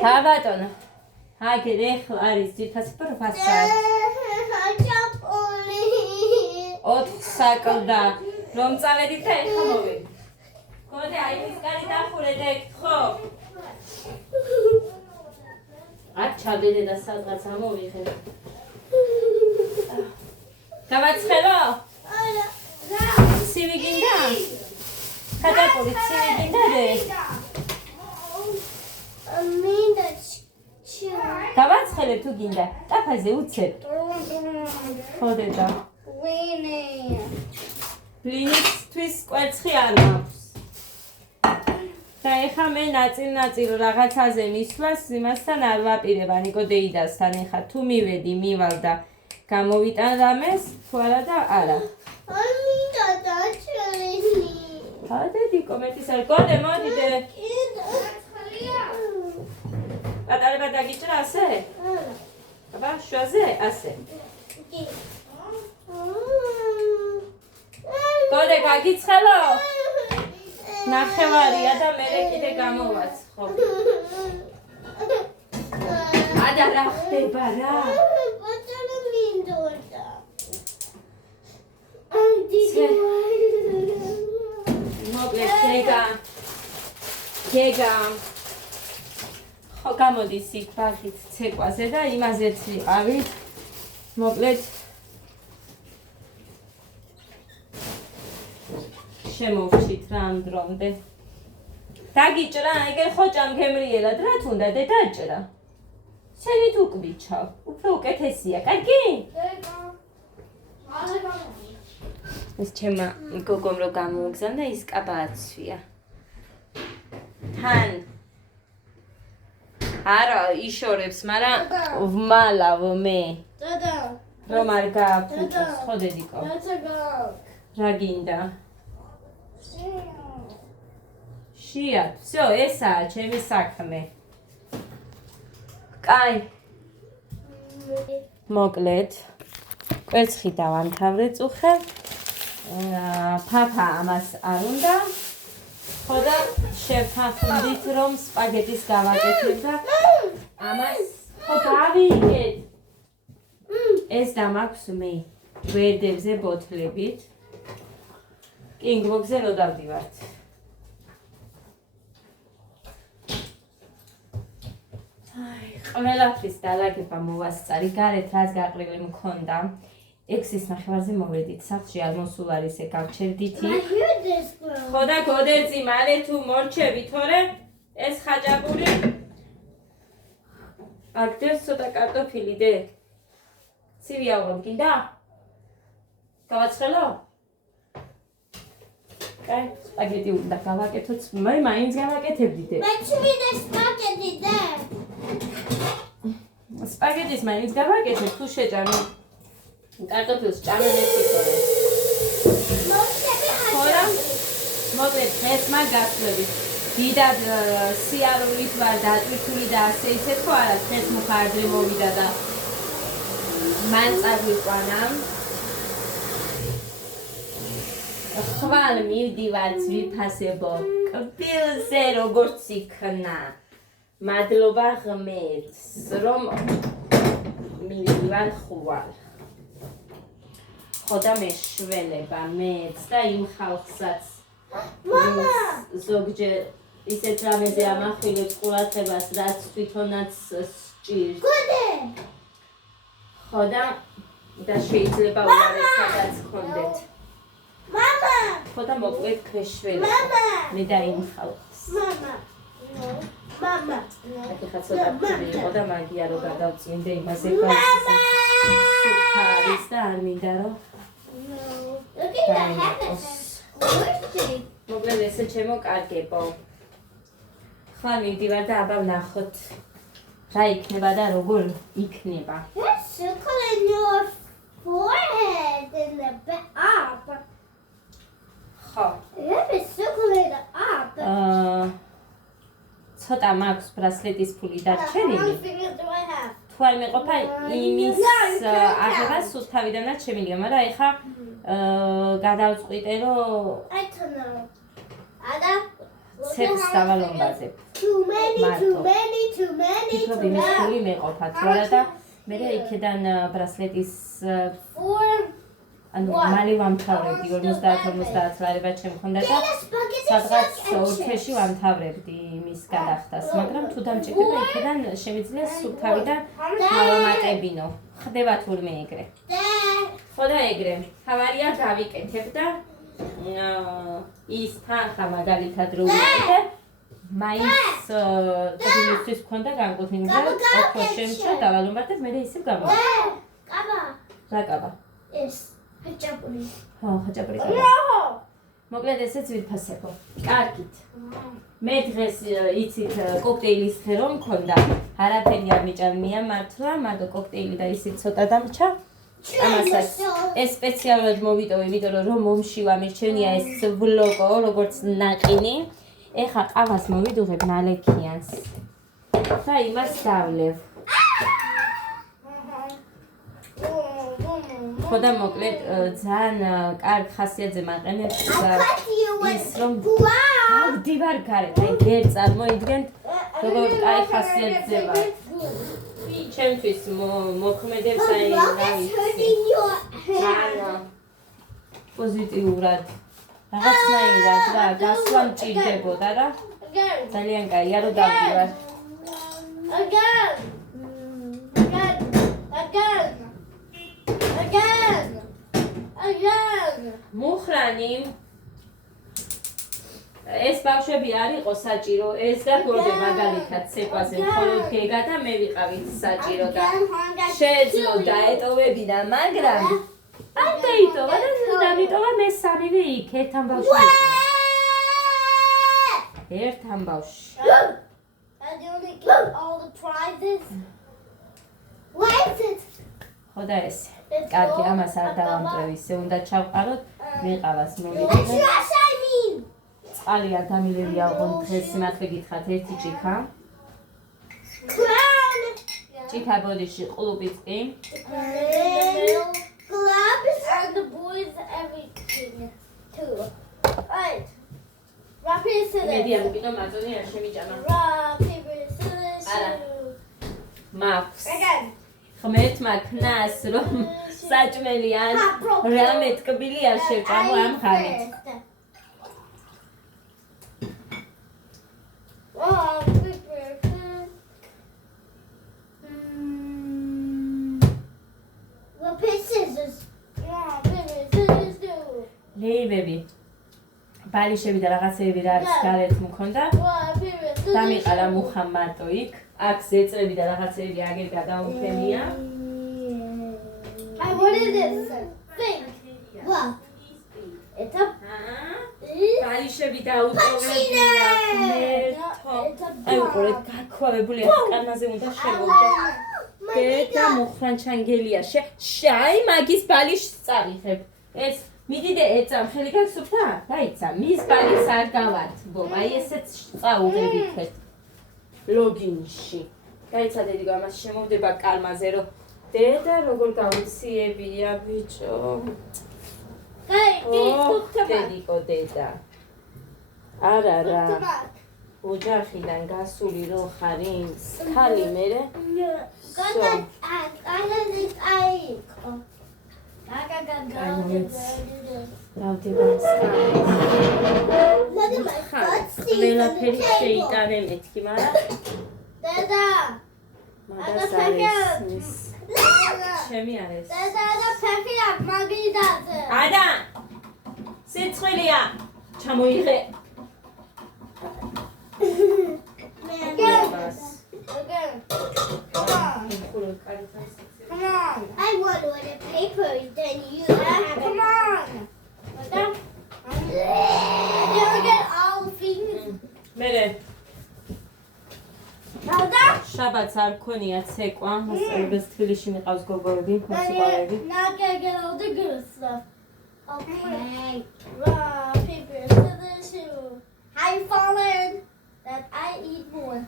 ბატონო. აგერ ეხლა არის ძირფასი პროფესორი. ოთხ საკლდა. რომ წავედით და ეხლა მოვიდით. გოდე აი მის კარი დახურე და ეგ ხო? აქ ჩავდედე და სადღაც ამოვიღე. გავაცხელო? არა. ცივი გინდა? ხატაპური ცივი გინდა დე? მინდა გავაცხელე თუ გინდა. ტაფაზე უცებ. ხოდედა. ბლინისთვის კვერცხი არ მაქვს. და ეხა მე ნაწილ რაღაცაზე მისვლას იმასთან არ ვაპირებ ნიკო დეიდასთან. ეხა თუ მივედი მივალ და გამოვიტან რამეს თუ არა და არა. არ მინდა დაჩერენი. ხადედი კომენტის არ გონე მოდი დე. პატარება დაგიჭრა ასე? აბა შუაზე ასე. გოდე გაგიცხელო? ნახევარია და მერე კიდე გამოვაცხო. ადა რა ხდება რა? პატარა მინდოდა. მოკლედ გეგა ხო გამოდის იქ ბაღით ცეკვაზე და იმაზეც ვიყავით. მოკლედ შემოვჩით რა ამ დრომდე. დაგიჭრა ეგერ ხოჭამ გემრიელად რა თუნდა დე დაჭრა. შენი თუ კვიჩავ, უფრო უკეთესია, კარგი? ეს ჩემმა გოგომ რო გამოგზავნა ის კაბა აცვია. თან არა იშორებს, მაგრამ ვმალავ მე. დადა. რომ არ გააფუჭოს, ხო დედიკო? რა გინდა? შია, всё, ესაა ჩემი საქმე. კაი. მოკლედ. კვერცხი დავამთავრე წუხე. ფაფა ამას არ უნდა. ხო და შევთანხმდით რომ სპაგეტის გავაკეთებ და ამას ხო გავიგეთ. ეს დამაქვს მე. ვერდებზე ბოთლებით. კინგბოქსზე რო დავდივართ. ყველაფრის დალაგება მოვასწარი, გარეთ რაც გაყრილი მქონდა. 6-ის ნახევარზე მოვედით, სახლში არ მოსულ არის ეგ გავჩერდითი. ხო და გოდერძი მალე თუ მორჩები, თორე ეს ხაჭაპური აგდებს ცოტა კარტოფილი დე. ცივი ავღო გინდა? გავაცხელო? კაი, სპაგეტი უნდა გავაკეთოთ. მე მაინც გავაკეთებდი დე. მე მინდა სპაგეტი დე. სპაგეტის მაინც გავაკეთებ თუ შეჭამი. კარტოფილს ჭამებდი თორე. ხორა? მოკლედ ეს მაგასლებით. დიდად სიარულით ვარ დატვირთული და ასე ისე ხო არა, დღეს მუხარდრე მოვიდა და მან წაგვიყვანა. ხვალ მივდივარ ძვირფასებო კბილზე როგორც იქნა. მადლობა ღმერთს რომ მივდივარ ხვალ. ხო და მეშველება მეც და იმ ხალხსაც ზოგჯერ ისეთ რამეზე ამახვილებს ყურადღებას რაც თვითონაც სჭირს. გოდე! ხო და შეიძლება უარესადაც გქონდეთ. მამა! ხო და მოკლედ ქვეშველება. მე და იმ ხალხს. მამა! მამა! ეხლა ცოტა იყო და მაგია რომ გადავწმინდე იმაზე გაიგე. სუფარის და არ მინდა რომ მოკლედ ესე ჩემო კარგებო. ხვალ მივდივარ და აბა ვნახოთ რა იქნება და როგორ იქნება. ხო. ცოტა მაქვს ბრასლეტის ფული დარჩენილი. თუ არ მეყოფა იმის აღებას სულ თავიდანაც შემიძლია, მაგრამ ეხა გადავწყვიტე რომ ცეცხლს დავალომბაზებ. ფიქრობ იმის ხული მეყოფათ რა და მე იქიდან ბრასლეტის ანუ მალე ვამთავრებდი 50-50 ლარებად შემქონდა და სადღაც ურთეში ვამთავრებდი იმის გადახდას მაგრამ თუ დამჭირდება იქიდან შემიძლია სუფთავიდან დავამატებინო ხდება თურმე ეგრე ხო და ეგრე თავარია გავიკეთებ და ის თანხა მაგალითად რო ვიყიდე მაინც ტელევიზიის ქონდა განკუთვნილი და ოქრო შემჭა დავალუმბარდებ მე ისევ გავა რა კაბა ეს ხაჭაპური ხაჭაპური მოკლედ ესეც ვიფასებო კარგით მე დღეს იცით კოქტეილის ხე რომ მქონდა არაფერი არ მიჭამია მართლა მაგ კოქტეილი და ისიც ცოტა დამრჩა ამასაც ეს სპეციალურად მოვიტოვე იმიტომ რომ მომში ვამირჩენია ეს ვლოგო როგორც ნაყინი ეხა ყავას მოვიდუღებ ნალექიანს და იმას დავლევ ხოდა მოკლედ ძალიან კარგ ხასიათზე მაყენებს ის რომ გავდივარ გარეთ აი გერ წარმოიდგენთ როგორ კაი ხასიათზე ვარ ჩემთვის მოქმედებს აი რა ვიცი ძალიან პოზიტიურად რაღაცნაირად რა გასვლა მჭირდებოდა რა ძალიან კაია რომ დავდივარ მუხრანი ეს ბავშვები არ იყო საჭირო ეს და გორდე მაგალითად ცეკვაზე მხოლოდ გეგა და მე ვიყავით საჭირო და შეეძლო დაეტოვებინა მაგრამ არ დაიტოვა და დამიტოვა მე სამივე იქ ერთ ამბავში ხო და ეს კარგი ამას არ დავამტევ ისე უნდა ჩავყაროთ მეყავას მოვიდე წყალი არ დამილევია ოღონდ დღეს სიმართლე გითხრათ ერთი ჭიქა ჭიქა ბოდიში ყლუბიც კი gloves and the boys everything too. Right. Rock paper scissors. მე დიახ, კიდო მაწონი არ შემიჭამა. Rock paper scissors. არა. მაქვს. Again. ხმერთმა ქნას რომ საჭმელი ან რამე ტკბილი არ შევჭამო ამ ხანით. Rock paper scissors. ლეიბები ბალიშები და რაღაცეები რა არის გარეთ მქონდა დამიყარა მუხა მარტო იქ აქ ზეწრები და რაღაცეები აგერ გადაუფენია I wanted this thing. What? It's a ბალიშები დაუტოვებია აი უყურეთ გაქვავებული კანაზე უნდა შემოვიდე და მუხრანჩანგელია შაი მაგის ბალიშს წავიღებ ეს მიდიდე ეწამ ხელი გასუფთა დაიცა მის ბალის არ გავართბო აი ესეც წაუღებიქეთ ლოგინში დაიცა დედიგო ამას შემოვდება კალმაზე რომ დედა როგორ გავუციებია ბიჭო დედიკო დედა არა რა ოჯახიდან გასული რო ხარი ხალი მერე ყველაფერი შეიტანე მეთქი, მაგრამ მაგას არის ჩემი არის ადა სიცხვილია ჩამოიღე I want with the paper, then you have come on. Then we get all things. მერე Now შაბათს არ ქონია ცეკვა, მასწავლებლებს თბილისში მიყავს გოგოები, მოსიყვარები. Now get all the good stuff. Okay. Rock, paper, scissors, shoe. How you fallen? That I eat more.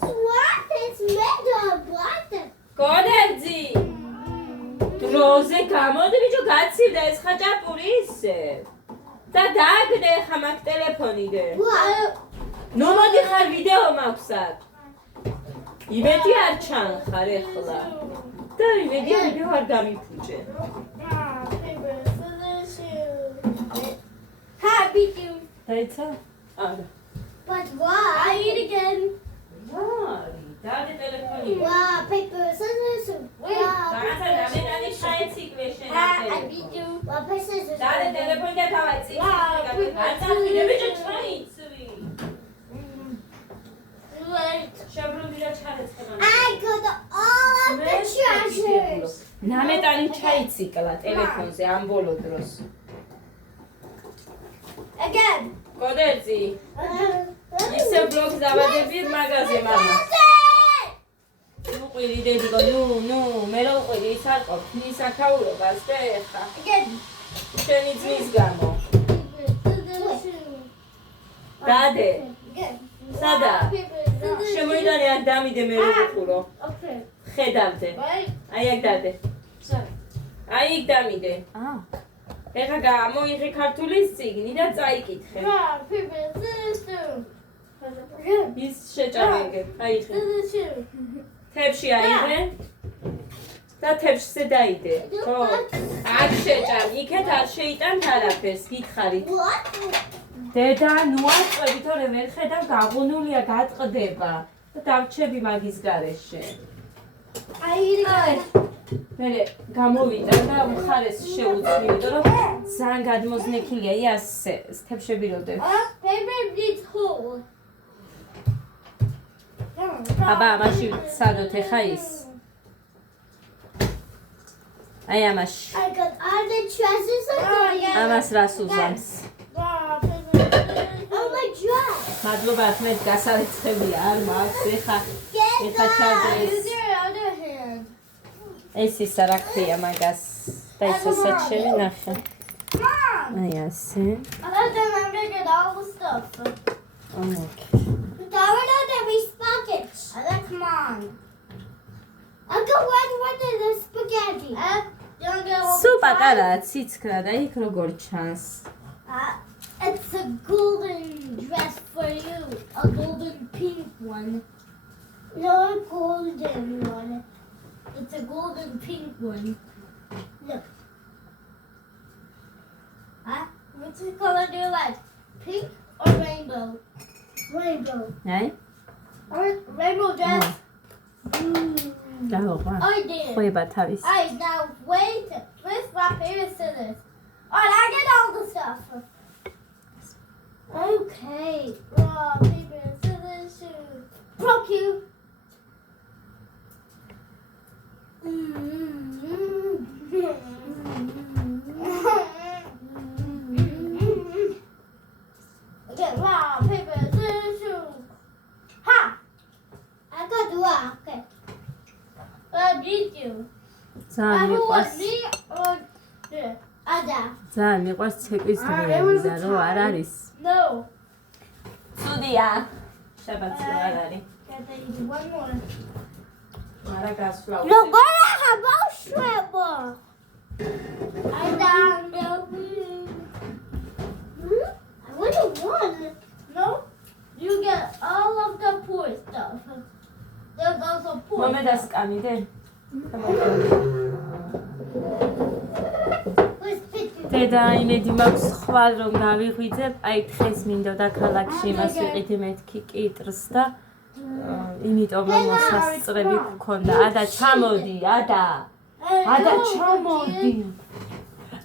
What is made of water? გოდერძი დროზე გამოდი ბიჭო გაცივდა ეს ხაჭაპური ისე და დაგდე ხა მაგ ტელეფონიდე ნუ მოდი ხარ ვიდეო მაქვს აქ. იმედი არ ჩანხარ ეხლა. და იმედი ვიდეო არ გამიფუჭე. Happy to. დაიცა? არა. But why? I eat again. დადე ტელეფონი. Wow, paper, scissors. Wait. რაღაცა დამედანი ჩაეციკლე შენ I ახლა. beat you. Wow, paper, scissors. დადე ტელეფონი და დავაიცი. არ წავიდე ბიჭო ჩაიცვი. Wait. შებრუნდი და ჩარეცხება. I got all of the treasures. ნამეტანი ჩაიციკლა ტელეფონზე ამ ბოლო დროს. Again. კოდერძი. ისე ბლოგს დავადები მაგაზე მამა. ნუ ყვირი დედიკო, ნუ, მე რო ყვირი ის არ ყოფ, ის აქაურობას და ეხა. Again. შენი ძმის გამო. დადე. Again. სადა? შემოიტანე აქ დამიდე მე რო ვიყურო. Okay. ხედავდე. Right. აი აქ დადე. Sorry. აი იქ დამიდე. ეხა გამოიღე ქართულის წიგნი და წაიკითხე. Rock, paper, scissors. ის შეჭამეგე, აიღე. Scissors. თებში აიღე. და თებშზე დაიდე. ხო. აქ შეჭამ, იქეთ არ შეიტანთ არაფერს, გითხარით. What? დედა, ნუ აწყვები, თორე ვერ ხედავ გაღუნულია, გატყდება. და დავრჩები მაგის გარეშე. I eat again. მე გამოვიდა და მხარეს შეუცვლი, იმიტომ რომ ძალიან გადმოზნექილია, ასე თებშები როდე. Paper needs hole. აბა, ამაში ვცადოთ ეხა ის. აი ამაში. I got all the treasures again. ამას რას უზამს? Rock, paper, scissors. Oh my god. მადლობა, მე გასარიცხებია, არ მაქვს ეხა. Get ეხა that. ჩადეს. Use your other hand. ეს ის რა ქვია მაგას. და ის ასეთ შევინახე. Come on. აი ასე. I thought that I'm gonna get all the stuff. ოკეი. Download every bucket. Come on. I'll go right to the spaghetti. Don't get all სუ the პატარაა ციცქრა და იქ როგორ ჩანს. It's a golden dress for you. A golden pink one. No, a golden one. It's a golden pink one. Look. Which color do you like? Pink or rainbow? Rainbow. აი? Or rainbow dress? დაუღვა. I did. ხוება თავის. Alright, now wait. Let's rock, paper, scissors. Alright, I get all the stuff. Okay. Rock, paper, scissors, shoot. Broke you. Okay, rock, paper, scissors, shoot. Ha! I got rock. Okay. I beat you. ძალიან Who was მიყვარს. me or Ada? ძალიან მიყვარს ცეკვის დღეები და რო არ არის. No. ცუდია. შაბათს რო არ არის. One more. არა გასვლა. Agora acabou o chuva. I down I would have won. No? You get all of the poor stuff. There's also poor მომედას stuff. კამიდე. Where's Pitty? დედა იმედი მაქვს ხვალ რომ გავიღვიძებ, აი დღეს მინდოდა ქალაქში იმას ვიყიდი მეთქი კიტრს და იმიტომ რომ მოსასწრები გქონდა. ადა ჩამოდი, ადა. ადა ჩამოდი.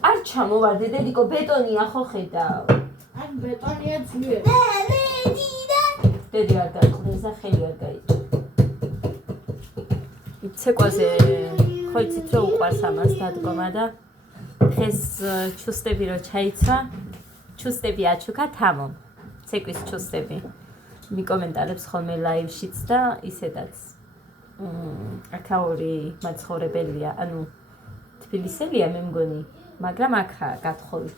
არ ჩამოვარდე დედიკო ბეტონია ხო ხედავ. I'm Britannia too. დედი არ გაიყვეს და ხელი არ გაიჭა. ცეკვაზე ხო იცით რომ უყვარს ამას დადგომა და დღეს ჩუსტები რო ჩაიცა, ჩუსტები აჩუქა თამომ. ცეკვის ჩუსტები. მიკომენტარებს ხოლმე ლაივშიც და ისედაც. აქაური მაცხოვრებელია, ანუ თბილისელია მე მგონი, მაგრამ აქაა გათხოვილი.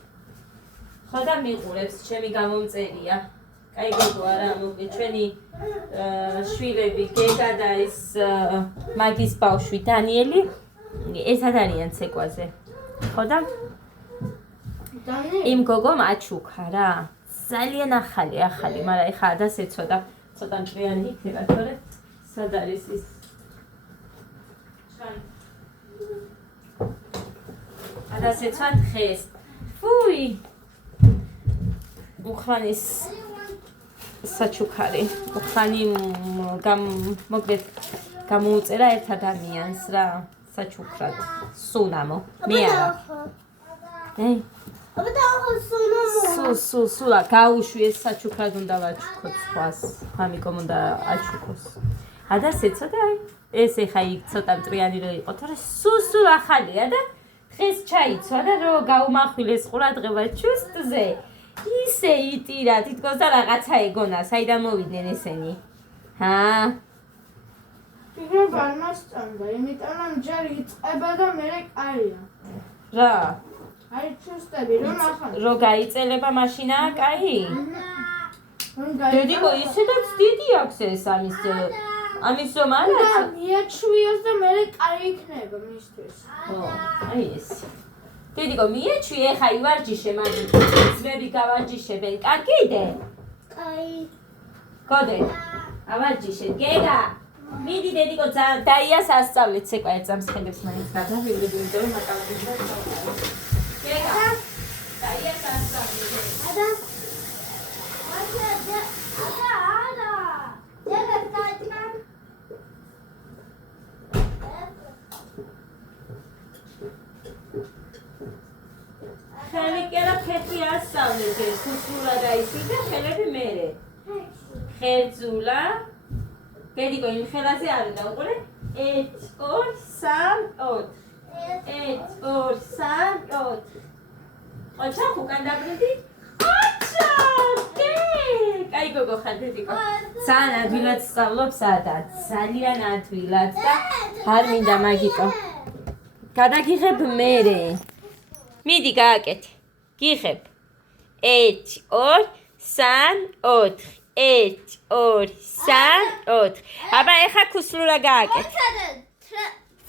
ხო და მიყურებს, ჩემი გამომწერია. კაი გოგო არა, მოკლედ ჩვენი შვილები გეგა და ის მაგის ბავშვი დანიელი ერთად არიან ცეკვაზე. ხო და იმ გოგომ აჩუქა რა. ძალიან ახალი, მაგრამ ეხა ადას ეცოდა, ცოტა მჭრიანი იქნება, თორე სად არის ის? ადას ეცვან დღეს. ფუი! უხრანის საჩუქარი. უხრანი მოკლედ გამოუწერა ერთ ადამიანს რა, საჩუქრად. სუნამო. მე არა. სულა გაუშვი ეს საჩუქრად უნდა ვაჩუქოთ სხვას. მამიკომ უნდა აჩუქოს. ადას ეცოდა აი ეს ეხა იქ ცოტა მტრიანი რო იყო, თორე სულ ახალია და დღეს ჩაიცვა და რო გაუმახვილეს ყურადღება ჩუსტზე. ისე იტირა, თითქოს და რაღაცა ეგონა, საიდან მოვიდნენ ესენი? ფიქრობ არ მასწავლდა, იმიტომ რომ ჯერ იწყება და მერე კაია. რა? აი ჩუსტები რომ ახლა რო გაიწელება მაშინაა კაი? დედიკო, ისედაც დიდი აქვს ეს ამის რომ არა? მიაჩვიოს და მერე კაი იქნება მისთვის. აი ეს. დედიკო, მიეჩვი, ეხა ივარჯიშე მაგით. ძმები გავარჯიშებენ, კარგიდე? კაი. გოდე. ავარჯიშე, გეგა. მიდი დედიკო, დაიას ასწავლეთ ცეკვა ერთ წამს ხედებს მაინც გადავივლები, იმიტომ რომ აკალბის და გეგა. დაიას ასწავლეთ. ადა. ჯერა დაიწყან. ხელი კი არა ფეხი ასწავლეთ ეს ხუსულა და ისი და ხელები მერე. ხერძულა. დედიკო, იმ ხელაზე არ უნდა უყურე. 1 2 3 4. 1 2 3 4. ოჩა უკან დაბრუნდი. ოჩა! კაი გოგო ხარ დედიკო. ძალიან ადვილად სწავლობს ადა. ძალიან ადვილად და არ მინდა მაგიტო. გადაგიღებ მერე. მიდი გააკეთე. გიღებ. 1 2 3 4. 1 2 3 4. აბა ეხა ქუსლურა გააკეთე.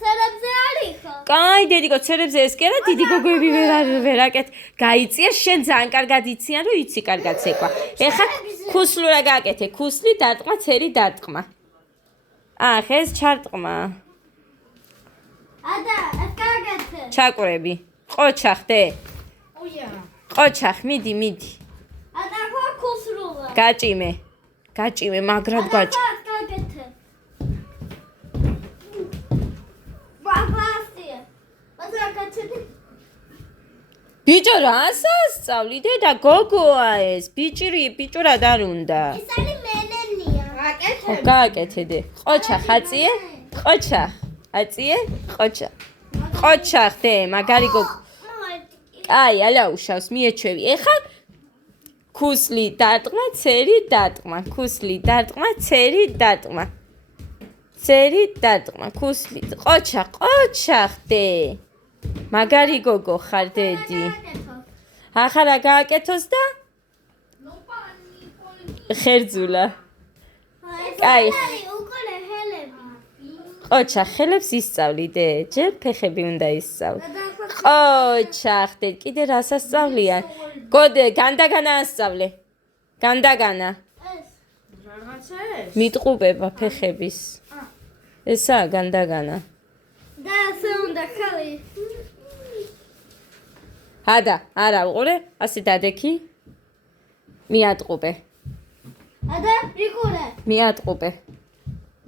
ცერებზე არის ხო? კაი დედიკო, ცერებზე ეს კი არა დიდი გოგოები ვერ აკეთე. გაიწია შენ ძალიან კარგად იციან რომ იცი კარგად ცეკვა. ეხა ქუსლურა გააკეთე. ქუსლი დარტყმა, ცერი დარტყმა. ხეს ჩარტყმა. ადა, აკეთე. ჩაკვრები. ყოჩა ხდე. ოია. ყოჩა, მიდი. ადა ხო ქუსრულა. გაჭიმე, მაგრად გაჭი. აკეთე. ბაბასია. ადა აკეთე. ბიჭო რა ასწავლი დედა გოგოა ეს. ბიჭურად არ უნდა. ეს არის მენენია. აკეთე. გააკეთე დე. ყოჩა ხაწიე? ყოჩა. აწიე? ყოჩა. ყოჩა ხდე, მაგარი გოგო. აი, ალაუშავს, მიეჩვევი. ეხა ქუსლი დარტყმა, ცერი დარტყმა. ქუსლი დარტყმა, ცერი დარტყმა. ცერი დარტყმა, ქუსლი. ყოჩა ხდე. მაგარი გოგო ხარ დედი. ახლა რა გააკეთოს და? ხერძულა. აი. უკოლე ჰელები. ყოჩა ხელებს ისწავლი დე, ჯერ ფეხები უნდა ისწავლი. ყოჩა ხდე, კიდე რას ასწავლიან? გოდე, განდაგანა ასწავლე. განდაგანა. ეს რაღაცა ეს? მიტყუპება ფეხების. ესაა განდაგანა. და ასე უნდა ხალი. ადა, არა უყურე, ასე დადექი. მიატყუპე. ადა, ვიყურე. მიატყუპე.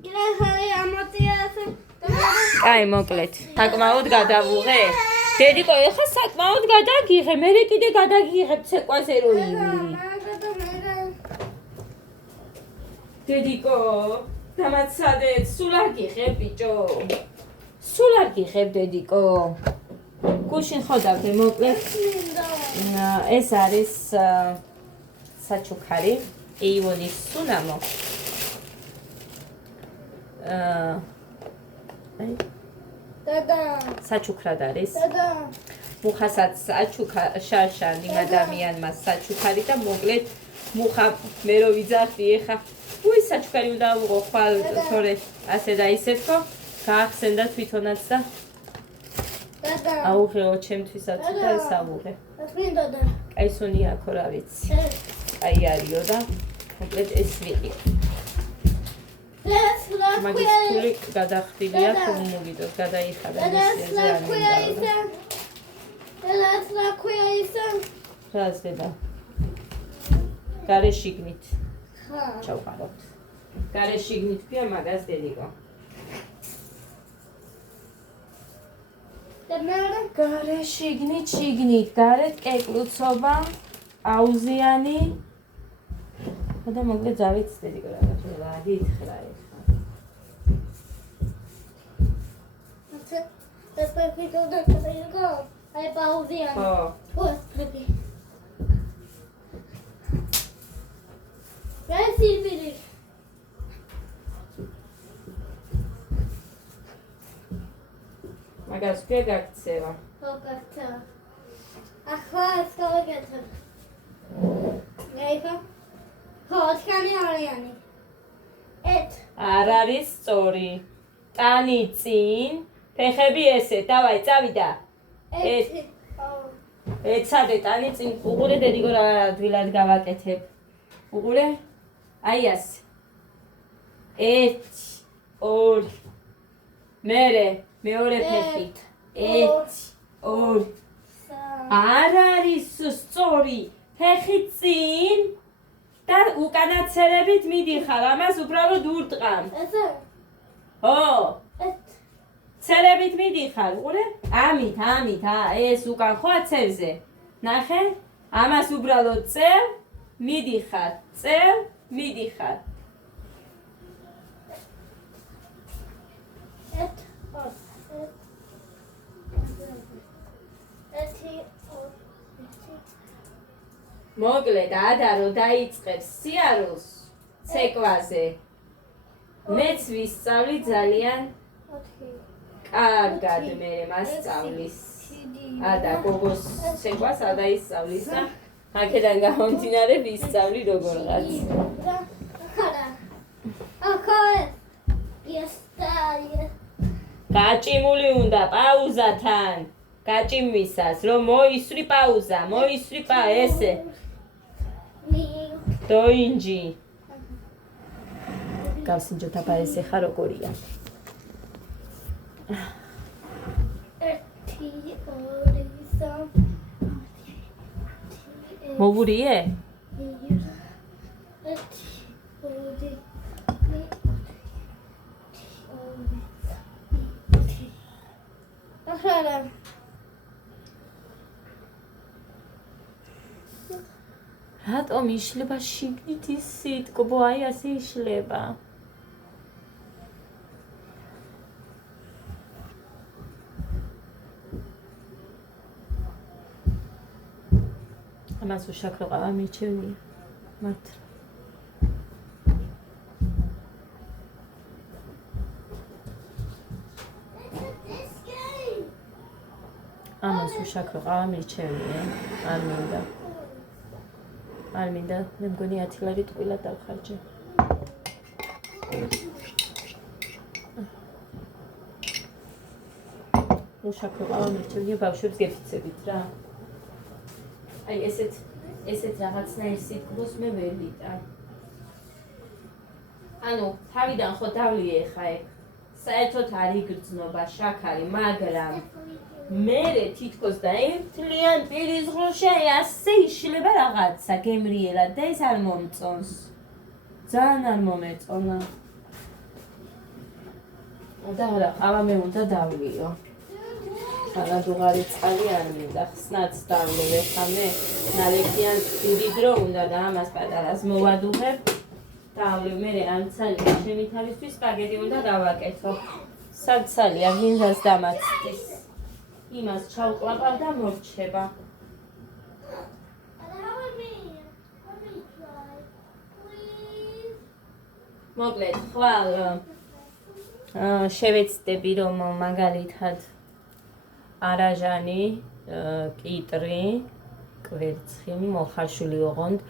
კიდე ხალი ამოწია ასე. აი, მოკლედ. საკმაოდ გადავუღე. დედიკო, ეხა საკმაოდ გადაგიღე, მერე კიდე გადაგიღებ ცეკვაზე რო ივი. დედიკო, დამაცადე, სულ არ გიღებ ბიჭო. სულ არ გიღებ დედიკო. გუშინ ხოდავდე, მოკლედ. ეს არის საჩუქარი, ეივონის სუნამო. დადა. საჩუქრად არის. დადა. მუხასაც შარშან იმ ადამიანმა საჩუქარი და მოკლედ მუხა მე რო ვიძახდი ეხა უი საჩუქარი უნდა ავუღო ხვალ თორე ასე და ისე თქო გაახსენდა თვითონაც და დადა. აუღეო ჩემთვისაც და ეს ავუღე. მინდოდა. კაი სუნი აქ რა ვიცი. კაი არისო და მოკლედ ეს ვიყიდ. მაგის ფული გადახდილია თუ მოგიდოს გადაიხადა მისიაზე არ მინდა. რას დედა? გარეშიგნით. ჩავყაროთ. გარეშიგნით ქვია მაგას დედიკო. გარეშიგნით, შიგნით, გარეთ კეკლუცობა, აუზიანი. და მოკლედ ზავით დედიკო რაღაცა დითხრა ეს. აი პაუზიანი. ხო, ხები. გასიბირი. მაგას ქვია გაქცევა. ხო, გაქცევა. ახლა ეს გავაკეთებ. გაიქა? ხო, თქვენი არიანი. არ არის სწორი. ტანი წინ, ფეხები ესე, დავაი, წავიდა. ეცადე ტანი წინ, უყურე დედიკო რა თვილად გავაკეთებ. უყურე? აი ასე. 1 2 მერე მეორე ფეხით. 1 2 არ არის სწორი. ფეხი წინ და უკანაცერებით მიდიხარ, ამას უბრალოდ ურტყამ. ესე? ხო. ცერებით მიდიხარ, უყურე? ამით, ეს უკან ხო აცერზე. ნახე? ამას უბრალოდ წევ, მიდიხარ, წევ, მიდიხარ. მოკლედ ადარო დაიწყებს სიარულს ცეკვაზე. მეც ვისწავლი ძალიან კარგად მე მასწავლის. ადა გოგოს ცეკვას ადაისწავლის და აქედან გამომდინარე ვისწავლი როგორღაც. გაჭიმული უნდა პაუზათან. გაჭიმვისას რომ მოისვრი პაუზა, ესე. დოინჯი. გავსინჯოთ აბა ეს ხა როგორია. 1 2 3 მოვურიე? რატომ იშლება შიგნით ის სიტკბო, აი ასე იშლება. ამას უშაქრო ყავა მიჩვენია. მათ. ამას უშაქრო ყავა მიჩვენია. არ მინდა, მე მგონი 10 ლარი ტყუილად დავხარჯე. უშაქრო ყავა მიჩვენია, ბავშვებს გეფიცებით რა. აი ესეთ რაღაცნაირ სიტყვას მე ვერ ვიტან. ანუ თავიდან ხო დავლიე ხა ეგ. საერთოდ არ იგრძნობა შაქარი, მაგრამ მერე თითქოს და ერთლიან პირის ღრუში ასე იშლება რაღაცა გემრიელად და ეს არ მომწონს. ძალიან არ მომეწონა. და რა, აბა მე უნდა დავლიო. დუღარი წყალი არ მინდა, ხსნაც დავლევ ხამე, ნალექიან დიდი დრო უნდა და ამას პატარას მოვადუღებ. დავლევ, მერე ამცალია ჩემი თავისთვის სპაგეტი უნდა გავაკეთო. საცალია გინდას დამაცდის. იმას ჩავყლაპავ და მორჩება. მოკლედ, ხვალ შევეცდები რომ მაგალითად არაჟანი, კიტრი, კვერცხი, მოხარშული ოღონდ,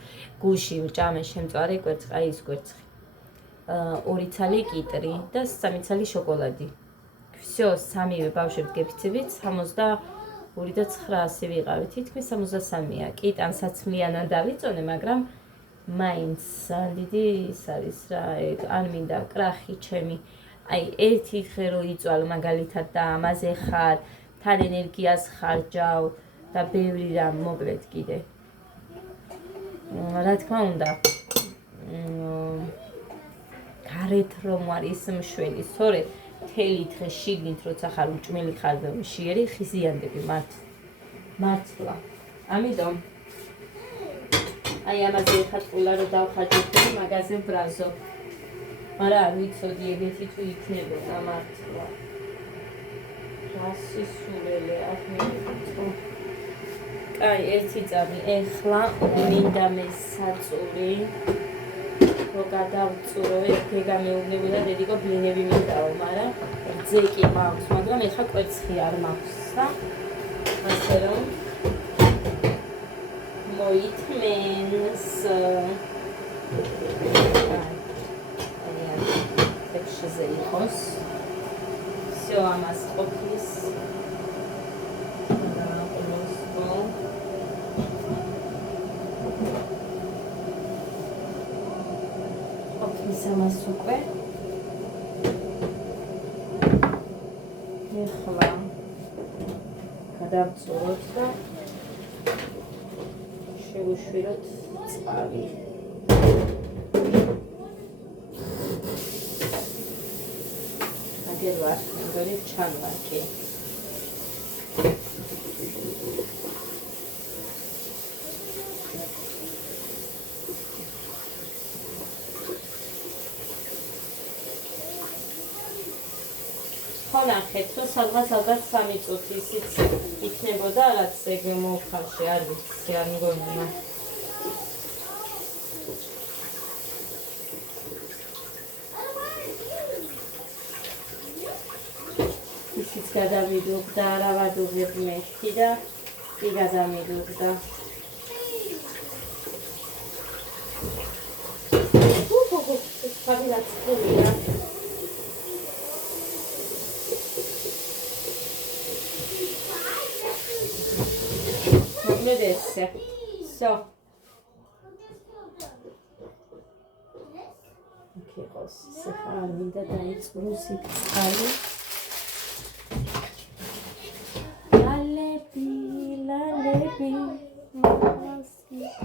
გუში, ჭამე, შემწვარი კვერცხი, აი ეს კვერცხი. 2 ცალი კიტრი და 3 ცალი შოკოლადი. всё, სამივე ბავშვებს გეფიცებით 62 და 900 ვიყავით. თითქმის 63-ია. კიტანსაც მლიანად დავიწონე, მაგრამ მაინც დიდი ის არის რა, არ მინდა კრახი ჩემი. აი ერთი დღე რო იწვალ მაგალითად და ამაზე ხარ, თან ენერგიას ხარჯავ და ბევრი რამ მოკლედ კიდე. რა თქმა უნდა, გარეთ რომ არის მშვენი, სწორედ მთელი დღე შიგნით როცა ხარ უჭმელი ხარ და მშიერი ხიზიანდები მართლა. ამიტომ აი ამაზე ხარ ყולה რო დავხარჯებდი მაგაზე ბრაზო. მაგრამ არ ვიცოდი ეგეთი თუ იქნებოდა მართლა. რა სისულელე აქ მივიწო. აი ერთი წამი ეხლა მინდა მესაწური. რო გადავწურო ეგ გამეუბნებოდა დედიკო ბლინები მინდაო, მაგრამ ძეკი მაქვს, მაგრამ ეხლა კვერცხი არ მაქვს და ასე რომ მოითმენს ეფშეზე იყოს всё ამას ყოფნის ამას უკვე ეხლა გადავწუროთ და შევუშვიროთ წყალი. აგერ ვარ, მგონი ჩანვარ კი. ნახეთ, რომ სადღაც 3 წუთი ისიც იქნებოდა, რაც ეგ მოხარში არ ვიცი, არ მგონია. ისიც გადავიდუღდა, რა ვადუღებ მეხი და კი გადამიდუღდა. ფაბილაც ხურია. Все. Окей, рос. Сахар მინდა დაიწყოს იქ წყალი. ლალები.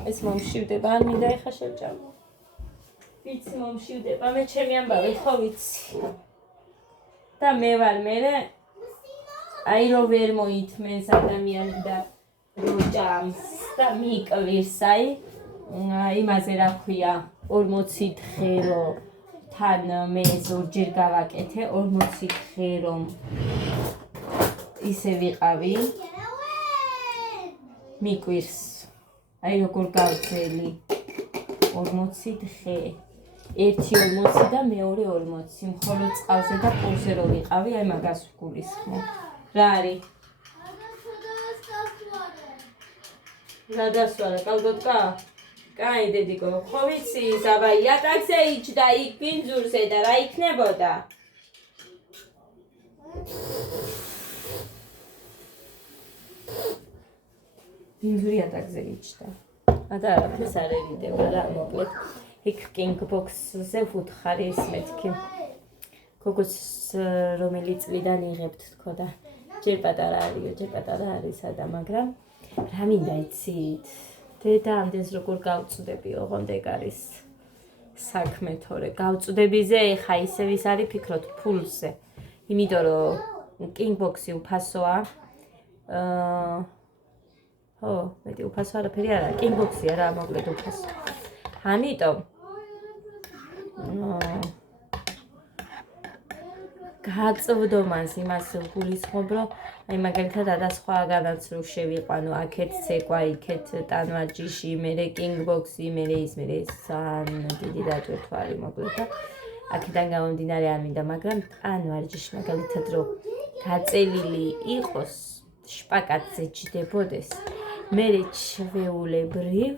ეს მომშივდება, არ მინდა ეხა შევჭამო. ვიცი მომშივდება, მე ჩემი ამბავი ხო ვიცი. და მე ვარ მერე აი რო ვერ მოითმენს ადამიანი და როჭამს და მიკვირს აი იმაზე რა ქვია 40 დღე რომ თან მე ზოგჯერ გავაკეთე 40 დღე რომ ისე ვიყავი მიკვირს აი როგორ გავწელი 40 დღე ერთი 40 და მეორე 40 მხოლოდ წყალზე და პულზე რო ვიყავი აი მაგას ვგულისხმობ რა არის გადასვალე, კალგოტკა? კაი, დედიკო, ხო ვიცი, აბა იატაკზე იჯდა იქ ბინძურზე და რა იქნებოდა? ბინძური იატაკზე იჯდა. და არაფერს არ ერიდება რა, მოკლედ. იქ კინგბოქსზე ვუთხარი ის მეთქი. გოგოს რომელი წლიდან იღებთ თქო და ჯერ პატარა არის და მაგრამ რა მინდა იცით? დედა ამდენს როგორ გავწვდები, ოღონდ ეგ არის საქმე თორე. გავწვდებიზე ეხა ისევ ის არის ფიქრობ ფულზე. იმიტომ რომ კინგბოქსი უფასოა. ხო, მეტი უფასო არაფერი არა. კინგბოქსია რა, მოკლედ უფასო. ამიტომ გაწვდომას იმას ვგულისხმობ, რომ აი მაგალითად სხვაგანაც რო შევიყვანო, აქეთ ცეკვა, იქეთ ტანვარჯიში, მერე კინგბოქსი, მერე ის დიდი დაჭერთვარი მოკლედ და აქედან გამომდინარე არ მინდა, მაგრამ ტანვარჯიში მაგალითად რო გაწელილი იყოს, შპაკატზე ჯდებოდეს, მერე ჩვეულებრივ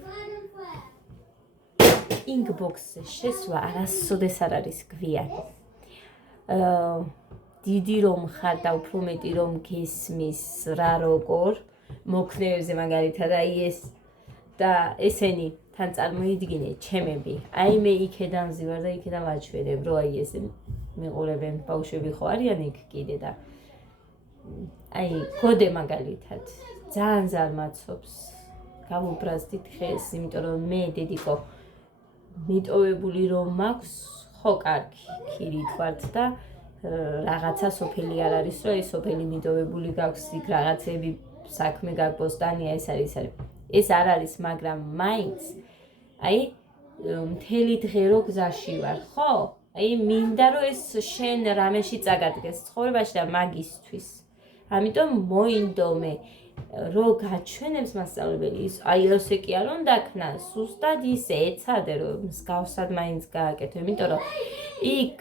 კინგბოქსზე შესვლა არასოდეს არ არის გვიანი. დიდი რომ ხარ და უფრო მეტი რომ გესმის რა როგორ მოქნევებზე მაგალითად აი ეს და ესენი თან წარმოიდგინე ჩემები აი მე იქედან ვზივარ და იქედან ვაჩვენებ რომ აი ეს მიყურებენ ბავშვები ხო არიან იქ კიდე და აი გოდე მაგალითად ძალიან ზარმაცობს გავუბრაზდით ხეს იმიტომ რომ მე დედიკო მიტოვებული რომ მაქვს ხო კარგი ქირით ვართ და რაღაცა სოფელი არ არის რომ ეს სოფელი მიტოვებული გაქვს იქ რაღაცები საქმე გაგბოსტანია ეს არის ეს არ არის მაგრამ მაინც აი მთელი დღე რო გზაში ვარ ხო აი მინდა რომ ეს შენ რამეში წაგადგეს ცხოვრებაში და მაგისთვის ამიტომ მოინდომე რო გაჩვენებს მასწავლებელი აი ესე კი არ უნდა ქნა სუსტად ისე ეცადე რომ მსგავსად მაინც გააკეთო იმიტომ რომ იქ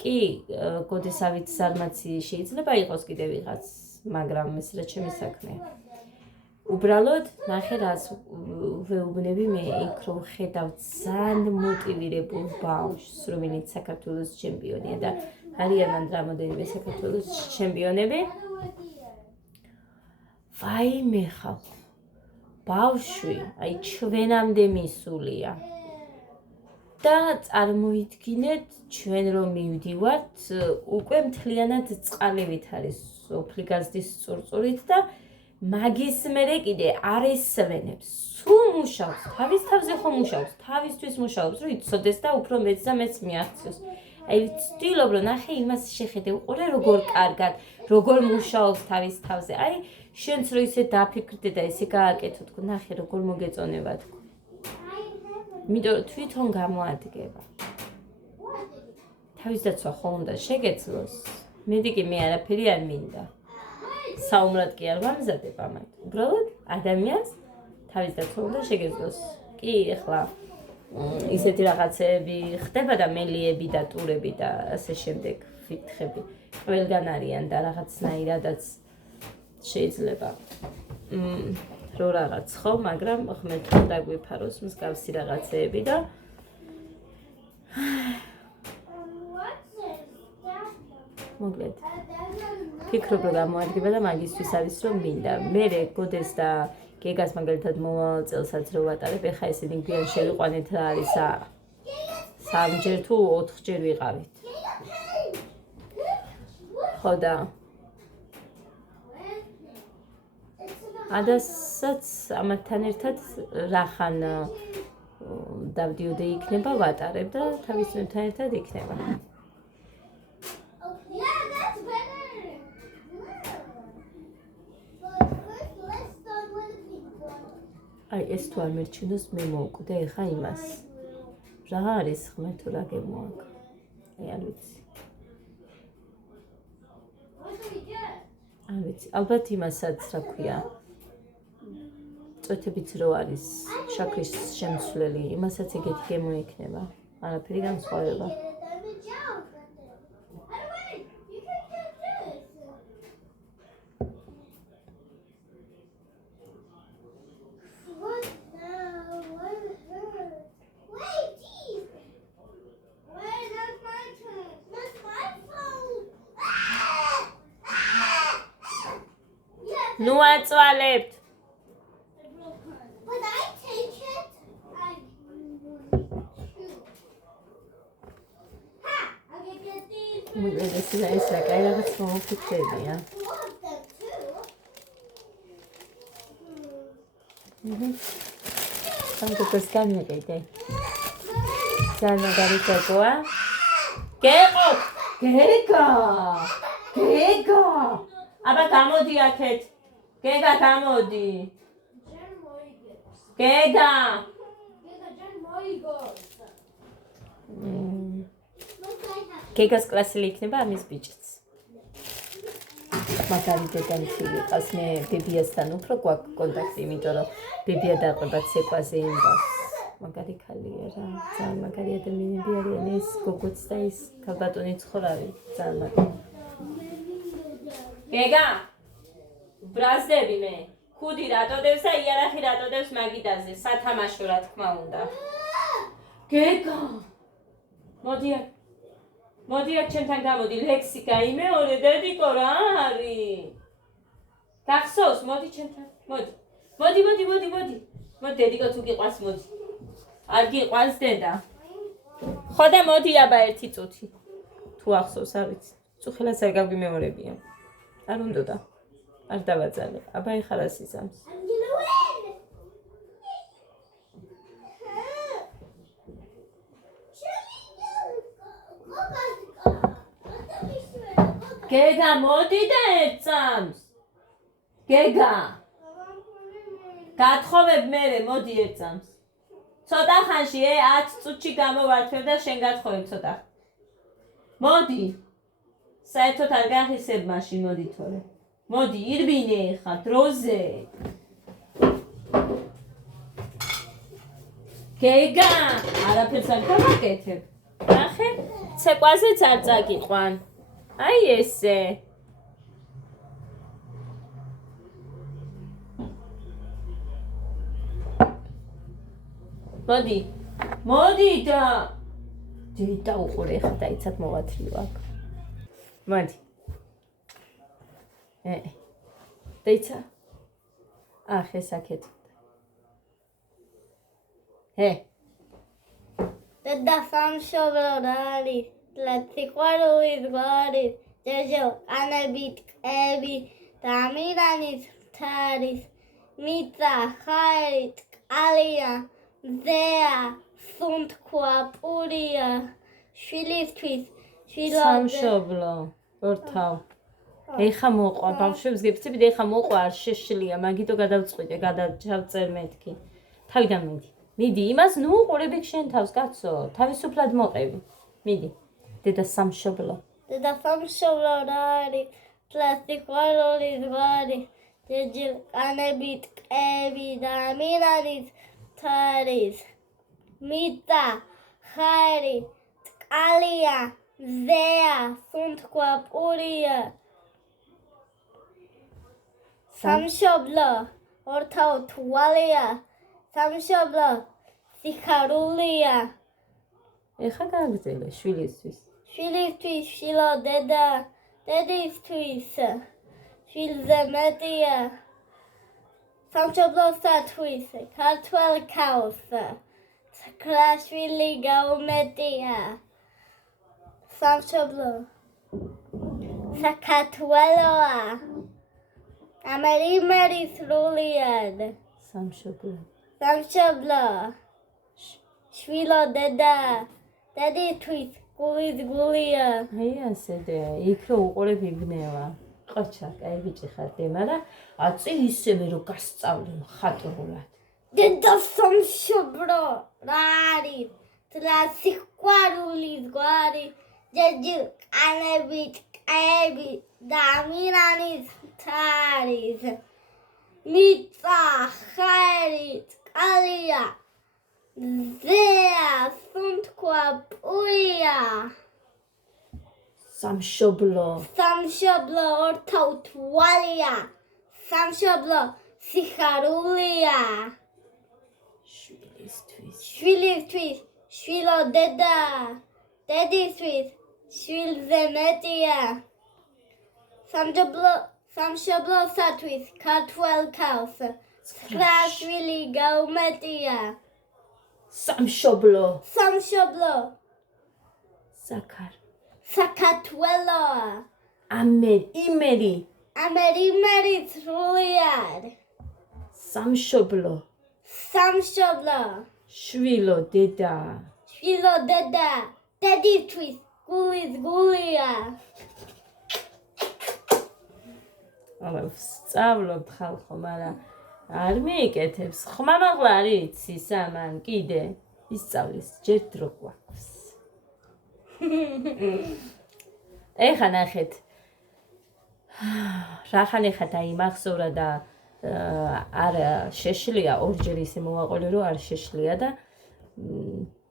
კი გოდესავით ზარმაცი შეიძლება იყოს კიდე ვიღაც მაგრამ ეს რა ჩემი საქმეა უბრალოდ ნახე რას ვეუბნები მე იქ რომ ხედავ ძალიან მოტივირებულ ბავშვს რომელიც საქართველოს ჩემპიონია და არიან რამოდენიმე საქართველოს ჩემპიონები ვაიმე ხალხო ბავშვი აი ჩვენამდე მისულია და წარმოიდგინეთ ჩვენ რომ მივდივართ უკვე მთლიანად წყალივით არის სოფლი გაზდის წურწურით და მაგის მერე კიდე არ ესვენებს სულ მუშაობს თავის თავზე ხო მუშაობს თავისთვის მუშაობს რომ იცოდეს და უფრო მეც და მეც მიაღწიოს აი ვცდილობ რომ ნახე იმას შეხედე უყურე როგორ კარგად როგორ მუშაობს თავის თავზე აი შენც რო ისე დაფიქრდე და ესე გააკეთო თქო ნახე როგორ მოგეწონება თქო იმიტომ რომ თვითონ გამოადგება თავის დაცვა ხო უნდა შეგეძლოს მეტი კი მე არაფერი არ მინდა საუმრად კი არ ვამზადებ ამათ უბრალოდ ადამიანს თავის დაცვა უნდა შეგეძლოს კი ეხლა ისეთი რაღაცეები ხდება და მელიები და ტურები და ასე შემდეგ ფიქრები ყველგან არიან და რაღაცნაირადაც შეიძლება რო რაღაც ხო მაგრამ ღმერთმა დაგვიფაროს მსგავსი რაღაცეები და მოკლედ ფიქრობ რომ გამოადგება და მაგისთვის არის რომ მინდა მე გოდეს და გეგას მაგალითად მომავალ წელსაც რო ვატარებ ეხა ესენი გვიან შევიყვანეთ რა არის 3ჯერ თუ 4ჯერ ვიყავით ხო და ადასაც ამათთან ერთად რახან დავდიოდე იქნება ვატარებ და თავისთან ერთად იქნება აი ეს თუ არ მერჩინოს მე მოვკვდე ეხა იმას რა არის ღმერთო რა გემოაკ აი არ ვიცი ალბათ იმასაც რა ქვია წვეთებიც რო არის შაქრის შემცვლელი იმასაც ეგეთი გემოიქნება არაფერი განსხვავება ნუ აწვალებთ ეს რა კაი რაღაც მომფიქრებია სამკუთხედს გამიყიდე ძალიან მაგარი გოგოა გეყო გეგა აბა გამოდი აქეთ გეგა გამოდი გეგა გეგას კლასელი იქნება ამის ბიჭიც მაგარი დედამთილი ყავს მე ბებიასთან უფრო გვაქვს კონტაქტი იმიტომ რომ ბებია დაყვება ცეკვაზე იმბავს მაგარი ქალია რა ძალიან მაგარი ადამიანები არიან ეს გოგოც და ეს ქალბატონი ცხოვარი ძალიან მაგარი გეგა ბრაზდები მე ქუდი რატოდებს და იარაღი რატოდებს მაგიდაზე სათამაშო რა თქმა უნდა გეგა მოდი აქ ჩემთან გამოდი ლექსი გაიმეორე დედიკო რა არის გახსოვს მოდი ჩემთან მოდი მოდი დედიკო თუ გიყვარს მოდი. არ გიყვარს დედა. ხო და მოდი აბა ერთი წუთი. თუ ახსოვს არ ვიცი. წუხილას არ გავგიმეორებია. არ უნდა. არ დავაძალე. აბა ეხლა სიზამს. გეგა მოდი და ერთწამს. გეგა. გათხოვებ მერე მოდი ერთწამს. ცოტა ხანში 10 წუთში გამოვართვებ და შენ გათხოვებ ცოტა. მოდი. საერთოდ არ გახისებ მაშინ მოდი თორე. მოდი ირბინე ხა დროზე. გეგა, არაფერს არ გავაკეთებ. ნახე, ცეკვაზეც არ წაგიყვან. აი ესე. მოდი. მოდი და დედა უყურე ხა დაიცად მოვათლიო აქ. მოდი. დაიცა. ახე საკეთ. Deda სამშობლო რა არის? ლათიყვარული ზღვარი, ჯეჯო ყანებით ყები და მირანის თარის, მიწა ხარი ტყალია, მზეა სუნთქვა პურია, შვილისთვის სამშობლო ორთავ. ეხა მოყვა ბავშვებს გეფცები და ეხა მოყვა არ შეშლია, მაგიტო გადავწყვიტე, გადავწერ მეთქი. თავიდან მიდი. მიდი, იმას ნუ უყურებ შენ თავს, კაცო, თავისუფლად მოყევი. მიდი. დედა სამშობლო. დედა სამშობლო რა არის? ლათიყვარული ზღვარი, ჯეჯო ყანებით ყები და მირანის თარის, მიწა ხარი ტყალია, მზეა სუნთქვა პურია. სამშობლო ორთავ თვალია, სამშობლო სიხარულია. ეხა გააგრძელე შვილისთვის. შვილისთვის შვილო დედა, დედისთვის შვილზე მეტია. სამშობლოსათვის ქართველ ქალს ცხრაშვილი გაუმეტია. სამშობლო საქართველოა, ამერიმერი სრულიად. სამშობლო. სამშობლო შვილო დედა, დედისთვის გულის გულია. აი ასე და იქ რო უყურებ იბნევა. ყოჩა, კაი ბიჭი ხარ დე, მაგრამ აწი ისევე რო გასწავლე ხატრულად. დედა სამშობლო რა არის? ლათიყვარული ზღვარი, ჯეჯო ყანებით ყები და მირანის თარის, მიწა ხარი ტყალია, მზეა სუნთქვა პურია. სამშობლო. სამშობლო ორთავ თვალია, სამშობლო სიხარულია. შვილისთვის. შვილისთვის შვილო დედა, დედისთვის შვილზე მეტია. სამშობლოსათვის ქართველ ქალს ცხრაშვილი გაუმეტია. სამშობლო. სამშობლო საქართველოა, იმერი. ამერიმერი სრულიად. სამშობლო. სამშობლო შვილო დედა. შვილო დედა, დედისთვის გულის გულია. აბა სწავლობ ხალხო, მაგრამ არ მიიკეთებს. ხმამაღლა არ იცი სამან კიდე ისწავლის ჯერ დრო გვაქვს. ეხა ნახეთ. რახან ეხა დაიმახსოვრა და არ შეშლია, ორჯერ ისე მოვაყოლე რომ არ შეშლია და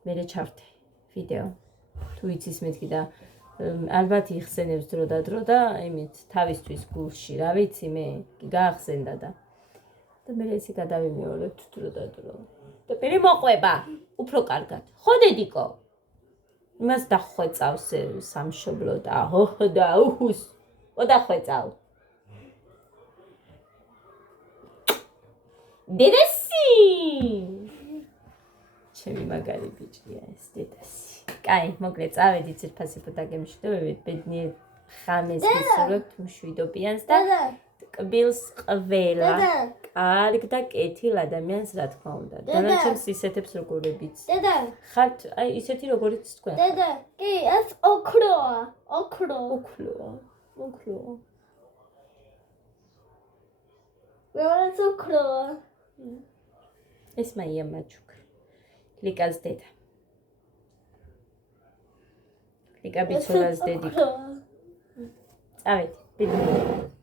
მერე ჩავრთე ვიდეო. თუ იცის მეთქი და ალბათ იხსენებს დრო და იმით თავისთვის გულში, რა ვიცი მე, გაახსენდა და მერე ისე გადავიმეორებთ დრო. და მერე მოყვება, უფრო კარგად. ხო დედიკო? იმას დახვეწავს სამშობლო და და უჰუს. დახვეწავ. დედასი ჩემი მაგარი ბიჭია ეს დედასი კაი მოკლედ წავედით ძირფასებო დაგემშვიდობებით ბედნიერ ხამეს გისურვებთ მშვიდობიანს და კბილს ყველა კარგ და კეთილ ადამიანს რა თქმა უნდა დანარჩენს ისეთებს როგორებიც დედა ხართ აი ისეთი როგორიც თქვენ დედა კი ეს ოქროა ვეღარაც ოქროა ეს მაია მაჩუკ ლიკას დედა ლიკა ბიჭურას დედი წავედი ბედნიერ